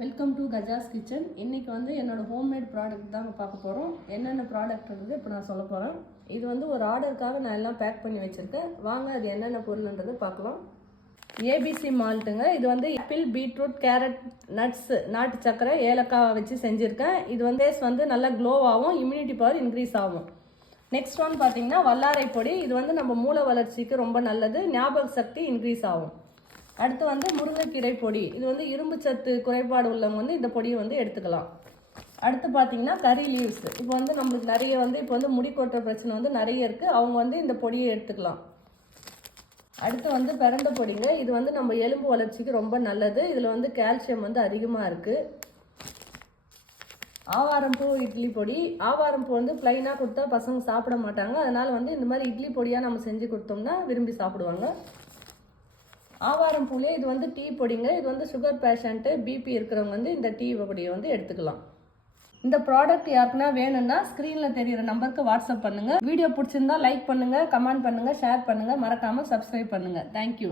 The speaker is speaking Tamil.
Welcome to Gajas kitchen. இன்றைக்கி வந்து என்னோடய ஹோம்மேட் ப்ராடக்ட் தாங்க பார்க்க போகிறோம். என்னென்ன ப்ராடக்ட்ன்றது இப்போ நான் சொல்ல போகிறேன். இது வந்து ஒரு ஆர்டருக்காக நான் எல்லாம் பேக் பண்ணி வச்சுருக்கேன். வாங்க அது என்னென்ன பொருள்ன்றது பார்க்கலாம். ஏபிசி மால்ட்டுங்க. இது வந்து ஆப்பிள், பீட்ரூட், கேரட், நட்ஸ், நாட்டு சக்கரை, ஏலக்காய் வச்சு செஞ்சுருக்கேன். இது வந்து ஃபேஸ் வந்து நல்லா க்ளோவாகும், இம்யூனிட்டி பவர் இன்க்ரீஸ் ஆகும். நெக்ஸ்ட் ஒன் பார்த்தீங்கன்னா வல்லாரை பொடி. இது வந்து நம்ம மூளை வளர்ச்சிக்கு ரொம்ப நல்லது, ஞாபக சக்தி இன்க்ரீஸ் ஆகும். அடுத்து வந்து முருங்கைக்கீரை பொடி. இது வந்து இரும்பு சத்து குறைபாடு உள்ளவங்க வந்து இந்த பொடியை வந்து எடுத்துக்கலாம். அடுத்து பார்த்தீங்கன்னா கறி லீவ்ஸ். இப்போ வந்து நம்மளுக்கு நிறைய வந்து இப்போ வந்து முடி கொட்டுற பிரச்சனை வந்து நிறைய இருக்குது. அவங்க வந்து இந்த பொடியை எடுத்துக்கலாம். அடுத்து வந்து பிரண்டை பொடிங்க. இது வந்து நம்ம எலும்பு வளர்ச்சிக்கு ரொம்ப நல்லது. இதில் வந்து கால்சியம் வந்து அதிகமாக இருக்குது. ஆவாரம்பூ இட்லி பொடி. ஆவாரம்பூ வந்து ப்ளைனாக கொடுத்தா பசங்க சாப்பிட மாட்டாங்க. அதனால் வந்து இந்த மாதிரி இட்லி பொடியாக நம்ம செஞ்சு கொடுத்தோம்னா விரும்பி சாப்பிடுவாங்க. ஆவாரம்பூலே இது வந்து டீ பொடிங்க. இது வந்து சுகர் பேஷண்ட்டு, பிபி இருக்கிறவங்க வந்து இந்த டீ பொடியை வந்து எடுத்துக்கலாம். இந்த ப்ராடக்ட் யாருக்குன்னா வேணும்னா ஸ்க்ரீனில் தெரிகிற நம்பருக்கு வாட்ஸ்அப் பண்ணுங்கள். வீடியோ பிடிச்சிருந்தா லைக் பண்ணுங்கள், கமெண்ட் பண்ணுங்கள், ஷேர் பண்ணுங்கள், மறக்காமல் சப்ஸ்கிரைப் பண்ணுங்கள். தேங்க்யூ.